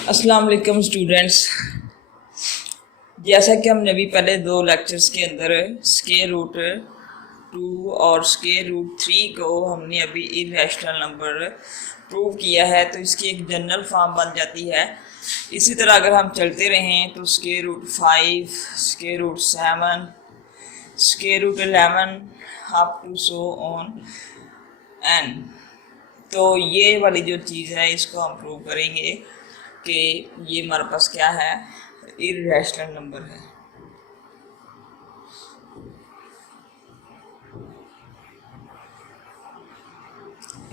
अस्सलाम वालेकुम स्टूडेंट्स। जैसा कि हमने अभी पहले दो लेक्चर्स के अंदर स्क्वायर रूट 2 और स्क्वायर रूट 3 को हमने अभी इरेशनल नंबर प्रूव किया है, तो इसकी एक जनरल फॉर्म बन जाती है। इसी तरह अगर हम चलते रहें तो square root 5, square root 7, square root 11 up to so on n. तो ये वाली जो चीज़ है इसको हम प्रूव करेंगे कि ये हमारे पास क्या है, इरेशनल नंबर है।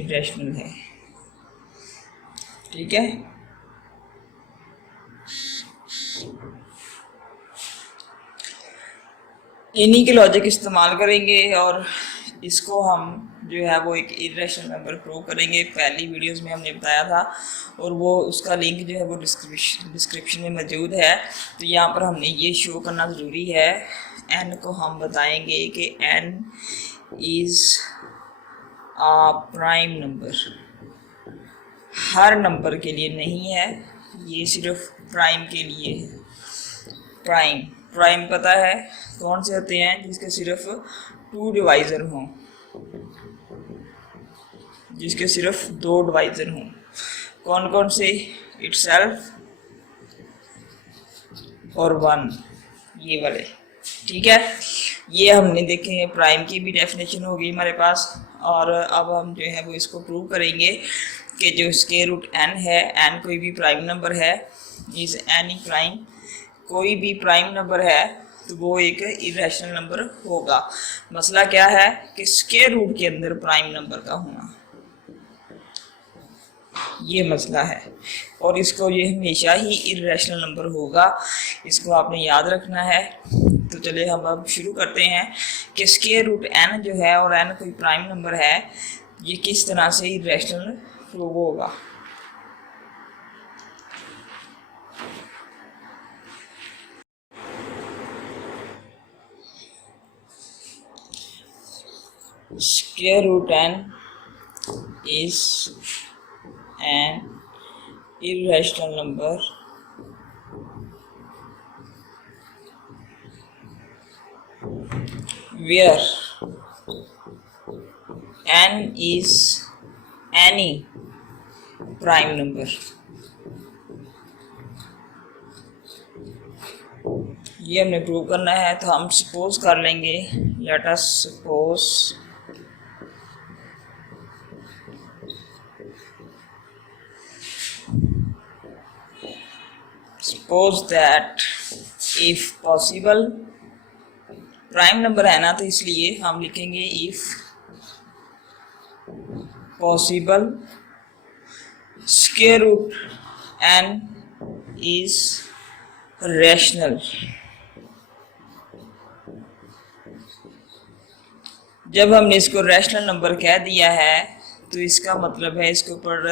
इरेशनल है, ठीक है। इन्हीं के लॉजिक इस्तेमाल करेंगे और इसको हम जो है वो एक इरेशनल नंबर प्रूव करेंगे। पहली वीडियोस में हमने बताया था और वो उसका लिंक जो है वो डिस्क्रिप्शन में मौजूद है। तो यहाँ पर हमने ये शो करना ज़रूरी है। एन को हम बताएंगे कि n is a prime number. हर नंबर के लिए नहीं है, ये सिर्फ प्राइम के लिए है। प्राइम पता है कौन से होते हैं? जिसके सिर्फ 2 डिवाइज़र हों, जिसके सिर्फ 2 डिवाइज़र हों। कौन कौन से? इटसेल्फ और 1, ये वाले, ठीक है। ये हमने देखे प्राइम की भी डेफिनेशन होगी हमारे पास। और अब हम जो है वो इसको प्रूव करेंगे कि जो स्क्वायर रूट एन है, एन कोई भी प्राइम नंबर है, इज एनी प्राइम, कोई भी प्राइम नंबर है तो वो एक इरेशनल नंबर होगा। मसला क्या है कि स्क्वायर रूट के अंदर प्राइम नंबर का होना, ये मसला है। और इसको ये हमेशा ही इरेशनल नंबर होगा, इसको आपने याद रखना है। तो चलिए हम अब शुरू करते हैं कि स्क्वायर रूट एन जो है और एन कोई प्राइम नंबर है, ये किस तरह से इरेशनल प्रूव होगा। Square root n is an irrational number where n is any prime number। ये हमने प्रूव करना है। तो हम सपोज कर लेंगे, let us suppose that if possible, prime number है ना, तो इसलिए हम लिखेंगे if possible square root n is rational। जब हमने इसको रैशनल नंबर कह दिया है तो इसका मतलब है इसके ऊपर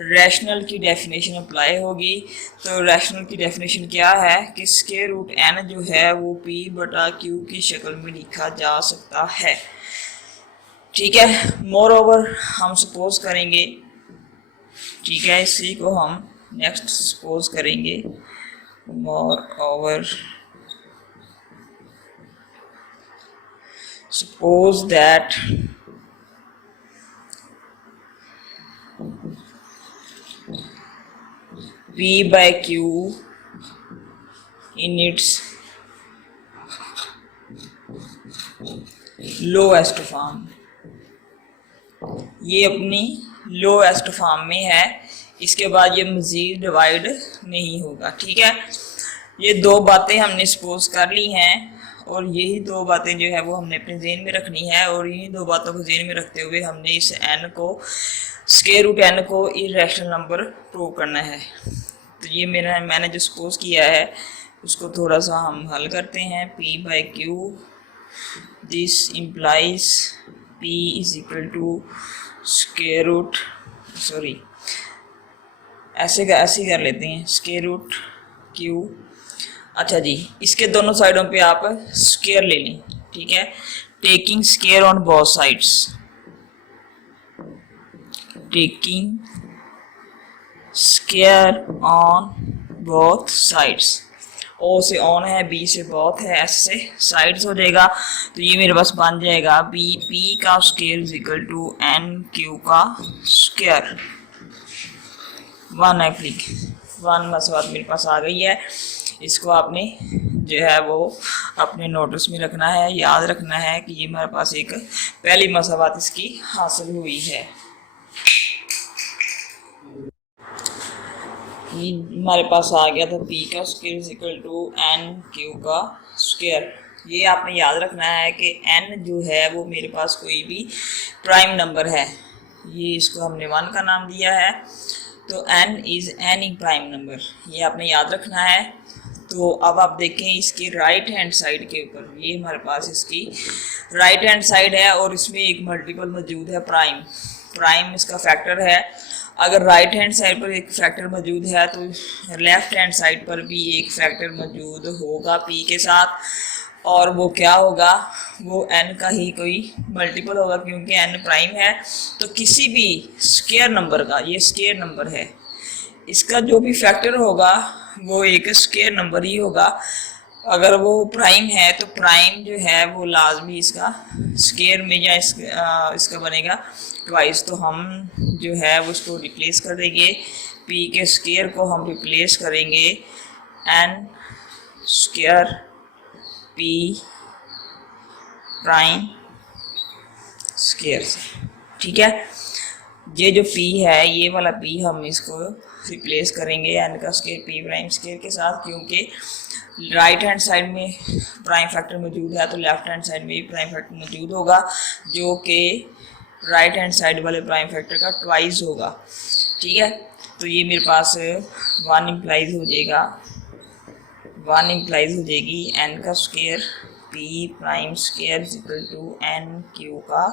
रैशनल की डेफिनेशन अप्लाई होगी। तो रैशनल की डेफिनेशन क्या है कि स्क्वायर रूट एन जो है वो p बटा क्यू की शक्ल में लिखा जा सकता है, ठीक है। मोर ओवर हम सपोज करेंगे, ठीक है, इसी को हम नेक्स्ट सपोज करेंगे। More over suppose that P by Q in its lowest form, ये अपनी लोएस्ट फॉर्म में है। इसके बाद ये मज़ीद डिवाइड नहीं होगा, ठीक है। ये दो बातें हमने सपोज कर ली हैं और यही दो बातें जो है वो हमने अपने ज़हन में रखनी है। और इन्हीं दो बातों को ज़हन में रखते हुए हमने इस एन को, स्क्वायर रूट एन को इरेशनल नंबर प्रूव करना है। तो ये मैंने जो सपोज किया है उसको थोड़ा सा हम हल करते हैं। p by q, this implies p is equal to square root, sorry ऐसे कर लेते हैं, स्क्वायर रूट क्यू। अच्छा जी, इसके दोनों साइडों पे आप स्क्वायर ले लें, ठीक है। Taking square on both sides, taking square on both sides. ओ से ऑन है, बी से बोथ है, एस से साइड्स हो जाएगा। तो ये मेरे पास बन जाएगा बी पी का square is equal to n q का स्क्वायर। वन एप्लिक वन मसवात मेरे पास आ गई है। इसको आपने जो है वो अपने नोटिस में रखना है, याद रखना है कि ये हमारे पास एक पहली मसवात इसकी हासिल हुई है। ये हमारे पास आ गया था पी का square is equal to n q का स्क्वायर। ये आपने याद रखना है कि एन जो है वो मेरे पास कोई भी प्राइम नंबर है। ये इसको हमने वन का नाम दिया है, तो n is any prime number, ये आपने याद रखना है। तो अब आप देखें इसकी राइट हैंड साइड के ऊपर, ये हमारे पास इसकी राइट हैंड साइड है और इसमें एक मल्टीपल मौजूद है प्राइम। प्राइम इसका फैक्टर है। अगर राइट हैंड साइड पर एक फैक्टर मौजूद है तो लेफ्ट हैंड साइड पर भी एक फैक्टर मौजूद होगा पी के साथ, और वो क्या होगा, वो एन का ही कोई मल्टीपल होगा, क्योंकि एन प्राइम है। तो किसी भी स्क्वायर नंबर का, ये स्क्वायर नंबर है, इसका जो भी फैक्टर होगा वो एक स्क्वायर नंबर ही होगा। अगर वो प्राइम है तो प्राइम जो है वो लाजमी इसका स्क्वायर में या इसका बनेगा ट्वाइस। तो हम जो है वो उसको रिप्लेस कर देंगे, पी के स्क्वायर को हम रिप्लेस करेंगे n square p prime square से। ठीक है, ये जो p है, ये वाला p हम इसको रिप्लेस करेंगे एन का स्क्वायर पी प्राइम स्क्वायर के साथ, क्योंकि राइट हैंड साइड में प्राइम फैक्टर मौजूद है तो लेफ्ट हैंड साइड में भी प्राइम फैक्टर मौजूद होगा, जो कि राइट हैंड साइड वाले प्राइम फैक्टर का ट्वाइस होगा। ठीक है, तो ये मेरे पास वन इम्प्लाइज हो जाएगा, वन इम्प्लाइज हो जाएगी एन का square p prime square equal to n q का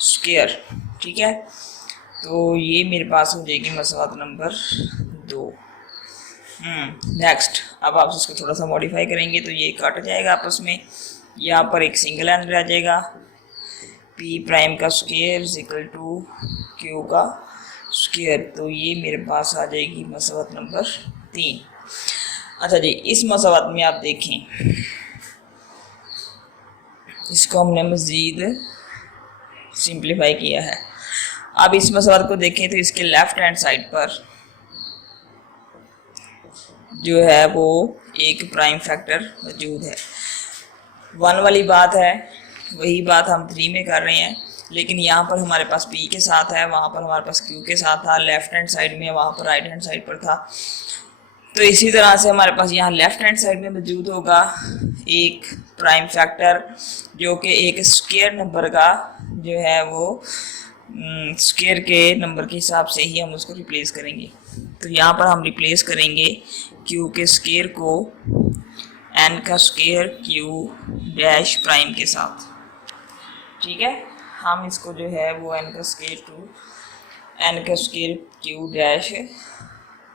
स्क्वायर। ठीक है, तो ये मेरे पास हो जाएगी मसवात नंबर 2। नेक्स्ट, अब आप इसको थोड़ा सा मॉडिफाई करेंगे तो ये कट जाएगा आपस में, यहाँ पर एक सिंगल एन रह जाएगा, पी प्राइम का स्क्वायर इक्वल टू क्यू का स्क्वायर। तो ये मेरे पास आ जाएगी मसवात नंबर 3। अच्छा जी, इस मसवात में आप देखें, इसको हमने मज़ीद सिंप्लीफाई किया है। अब इस मसवात को देखें तो इसके लेफ्ट हैंड साइड पर जो है वो एक प्राइम फैक्टर मौजूद है। वन वाली बात है, वही बात हम 3 में कर रहे हैं, लेकिन यहाँ पर हमारे पास p के साथ है, वहाँ पर हमारे पास q के साथ था, लेफ्ट हैंड साइड में, वहाँ पर राइट हैंड साइड पर था। तो इसी तरह से हमारे पास यहाँ लेफ्ट हैंड साइड में मौजूद होगा एक प्राइम फैक्टर, जो कि एक स्क्वायर नंबर का जो है वो स्क्वायर के नंबर के हिसाब से ही हम उसको रिप्लेस करेंगे। तो यहाँ पर हम रिप्लेस करेंगे q के स्क्वायर को n का स्क्वायर q डैश प्राइम के साथ। ठीक है, हम इसको जो है वो n का स्क्वायर टू n का square q dash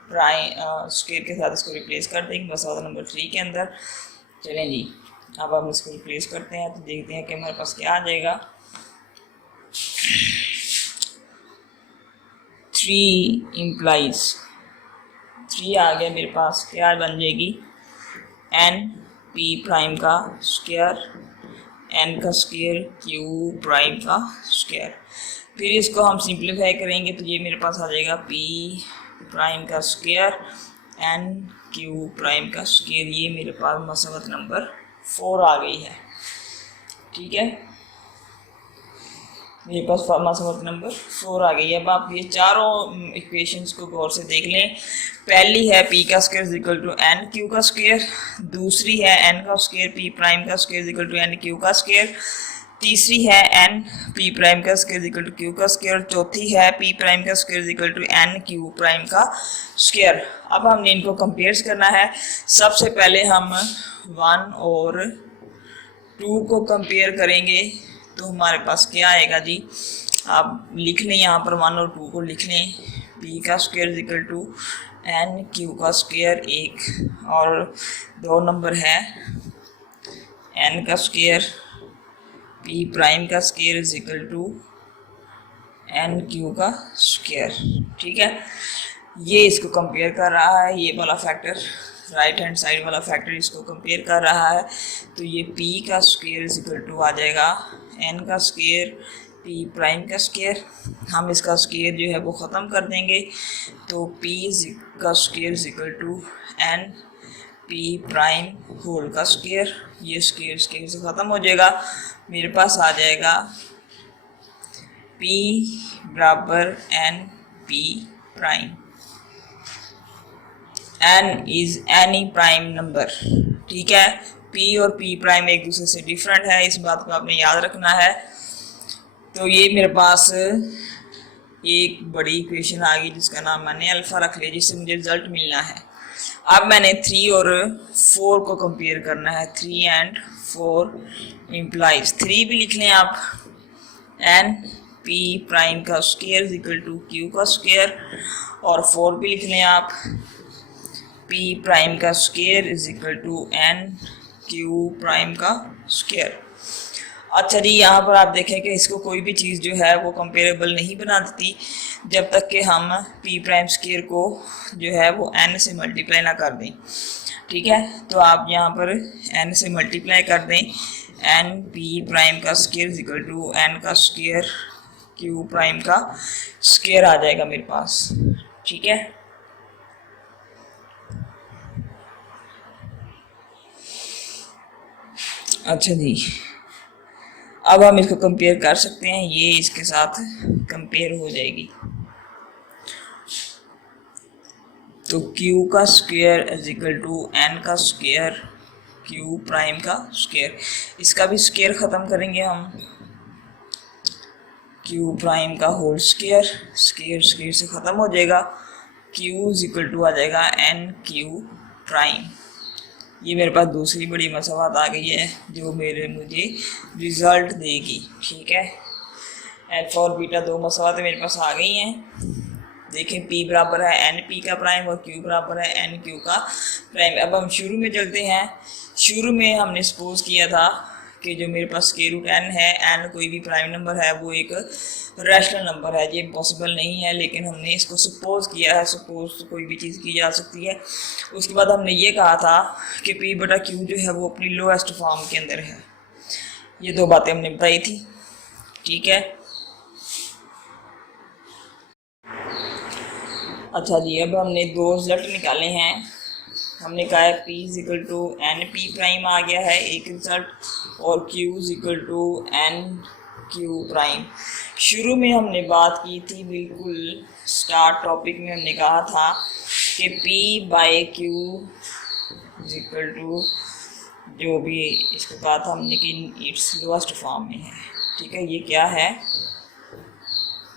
prime square के साथ इसको रिप्लेस कर देंगे मसवात नंबर 3 के अंदर। चलें जी, अब हम इसको रिप्लेस करते हैं तो देखते हैं कि हमारे पास क्या आ जाएगा। 3 इम्प्लाइज 3 आ गया मेरे पास, क्या बन जाएगी एन पी प्राइम का स्क्वायर एन का स्क्वायर क्यू प्राइम का स्क्वायर। फिर इसको हम सिंप्लीफाई करेंगे तो ये मेरे पास आ जाएगा पी प्राइम का स्क्वायर एन क्यू प्राइम का स्क्वायर। ये मेरे पास मसवात नंबर 4 आ गई है। ठीक है, मेरे पास मसवात नंबर 4 आ गई है। अब आप ये चारों इक्वेशंस को गौर से देख लें। पहली है p का square equal to n q का स्क्वायर, दूसरी है n का स्क्वायर p प्राइम का square equal to n q का स्क्वायर, तीसरी है n p प्राइम का स्क्वायर इक्वल टू क्यू का स्क्वायर, चौथी है p प्राइम का square equal to n q prime का स्क्वायर। अब हमने इनको कंपेयर करना है। सबसे पहले हम 1 और 2 को कंपेयर करेंगे तो हमारे पास क्या आएगा जी, आप लिख लें यहाँ पर 1 और 2 को लिख लें। p का square equal to n q का स्क्वायर एक, और 2 नंबर है n का स्क्वायर p प्राइम का square equal to n q का स्क्वायर। ठीक है, ये इसको कंपेयर कर रहा है, ये वाला फैक्टर राइट हैंड साइड वाला फैक्टर इसको कंपेयर कर रहा है। तो ये p का स्क्वायर इज इक्वल टू आ जाएगा n का स्क्वायर p प्राइम का स्क्वायर। हम इसका स्क्वायर जो है वो ख़त्म कर देंगे, तो p का square is equal to n p prime whole का स्क्वायर। ये स्क्वायर स्क्वायर से ख़त्म हो जाएगा, मेरे पास आ जाएगा p बराबर n p prime. n is any prime number, ठीक है। p और p प्राइम एक दूसरे से डिफरेंट है, इस बात को आपने याद रखना है। तो ये मेरे पास एक बड़ी इक्वेशन आ गई जिसका नाम मैंने अल्फा रख लिया, जिससे मुझे रिजल्ट मिलना है। अब मैंने 3 और 4 को कंपेयर करना है। 3 एंड 4 इम्प्लाइज 3 भी लिख लें आप, n p प्राइम का square is equal to q का स्क्वायर, और 4 भी लिख लें आप, p प्राइम का square is equal to n q prime का स्क्वायर। अच्छा जी, यहाँ पर आप देखें कि इसको कोई भी चीज़ जो है वो कंपेरेबल नहीं बना देती जब तक कि हम p प्राइम स्क्वायर को जो है वो n से मल्टीप्लाई ना कर दें, ठीक है। तो आप यहाँ पर n से मल्टीप्लाई कर दें, n p प्राइम का square is equal to n का स्क्वायर q प्राइम का स्क्वायर आ जाएगा मेरे पास, ठीक है। अच्छा जी, अब हम इसको कंपेयर कर सकते हैं, ये इसके साथ कंपेयर हो जाएगी। तो q का square is equal to n का स्क्वायर q प्राइम का स्क्वायर। इसका भी स्क्वायर ख़त्म करेंगे हम, q प्राइम का होल स्क्वायर, स्क्वायर स्क्वायर से ख़त्म हो जाएगा, q इज इक्वल टू आ जाएगा n q प्राइम। ये मेरे पास दूसरी बड़ी मसवात आ गई है जो मुझे रिज़ल्ट देगी, ठीक है। अल्फा और बीटा दो मसवात मेरे पास आ गई हैं। देखें, p बराबर है n p का प्राइम और q बराबर है n q का प्राइम। अब हम शुरू में चलते हैं। शुरू में हमने सपोज किया था कि जो मेरे पास स्क्वायर रूट n है, n कोई भी प्राइम नंबर है, वो एक रैशनल नंबर है। ये पॉसिबल नहीं है, लेकिन हमने इसको सपोज किया है। सपोज तो कोई भी चीज़ की जा सकती है। उसके बाद हमने ये कहा था कि p बटा q जो है वो अपनी लोएस्ट फॉर्म के अंदर है। ये दो बातें हमने बताई थी, ठीक है। अच्छा जी, अब हमने दो रिजल्ट निकाले हैं। हमने कहा है p is equal to n p prime आ गया है एक रिजल्ट, और q is equal to n q prime. शुरू में हमने बात की थी, बिल्कुल स्टार्ट टॉपिक में हमने कहा था कि p by q is equal to, जो भी इसको कहा था हमने कि इट्स लोएस्ट फॉर्म में है, ठीक है। ये क्या है?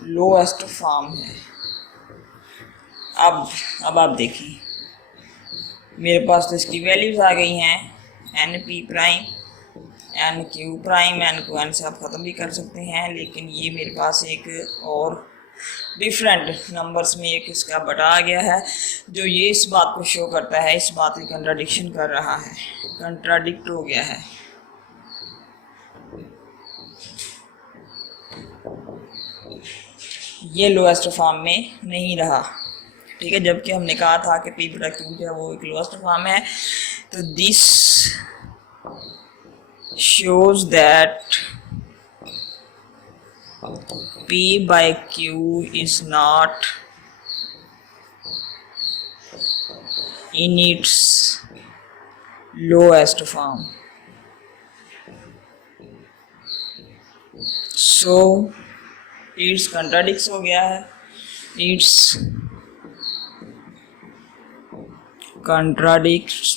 लोएस्ट फॉर्म है। अब आप देखिए, मेरे पास तो इसकी वैल्यूज आ गई हैं, n p prime, n q prime. N को एन से आप ख़त्म भी कर सकते हैं, लेकिन ये मेरे पास एक और डिफरेंट नंबर्स में एक इसका बटा आ गया है, जो ये इस बात को शो करता है, इस बात की कंट्राडिक्शन कर रहा है, कंट्राडिक्ट हो गया है। ये लोएस्ट फॉर्म में नहीं रहा, ठीक है। जबकि हमने कहा था कि p बटा q जो है वो एक लोएस्ट फॉर्म है। तो this shows that p by q is not in its lowest form. So it's contradict हो गया है, it's contradicts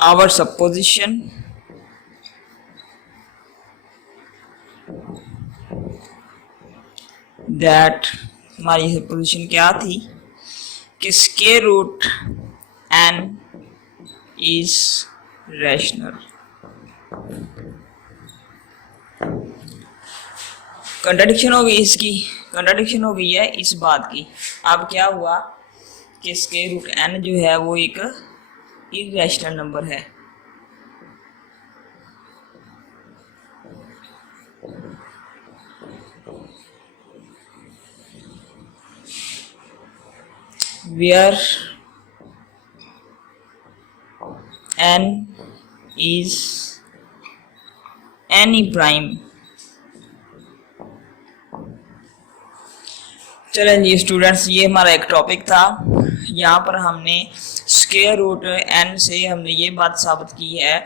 our supposition that, हमारी supposition क्या थी कि square root n is rational। Contradiction हो गई, इसकी कंट्राडिक्शन हो गई है इस बात की। अब क्या हुआ कि स्क्वायर रूट n जो है वो एक इरेशनल नंबर है। Where n is any prime। चलें जी स्टूडेंट्स, ये हमारा एक टॉपिक था। यहाँ पर हमने स्क्वायर रूट n से हमने ये बात साबित की है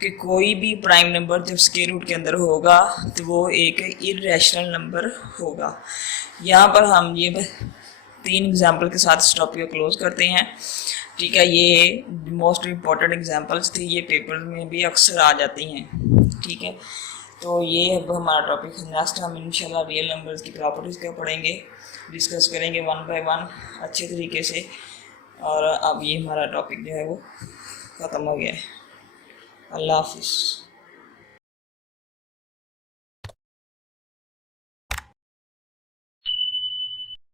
कि कोई भी प्राइम नंबर जब स्क्वायर रूट के अंदर होगा तो वो एक इर्रेशनल नंबर होगा। यहाँ पर हम ये 3 एग्जाम्पल के साथ इस टॉपिक को क्लोज करते हैं। ठीक है, ये मोस्ट इम्पॉर्टेंट एग्जाम्पल्स थी, ये पेपर में भी अक्सर आ जाती हैं। ठीक है, तो ये अब हमारा टॉपिक है। नेक्स्ट हम इंशाल्लाह रियल नंबर्स की प्रॉपर्टीज़ का पढ़ेंगे, डिस्कस करेंगे 1 बाय 1 अच्छे तरीके से। और अब ये हमारा टॉपिक जो है वो ख़त्म हो गया है। अल्लाह हाफिज़।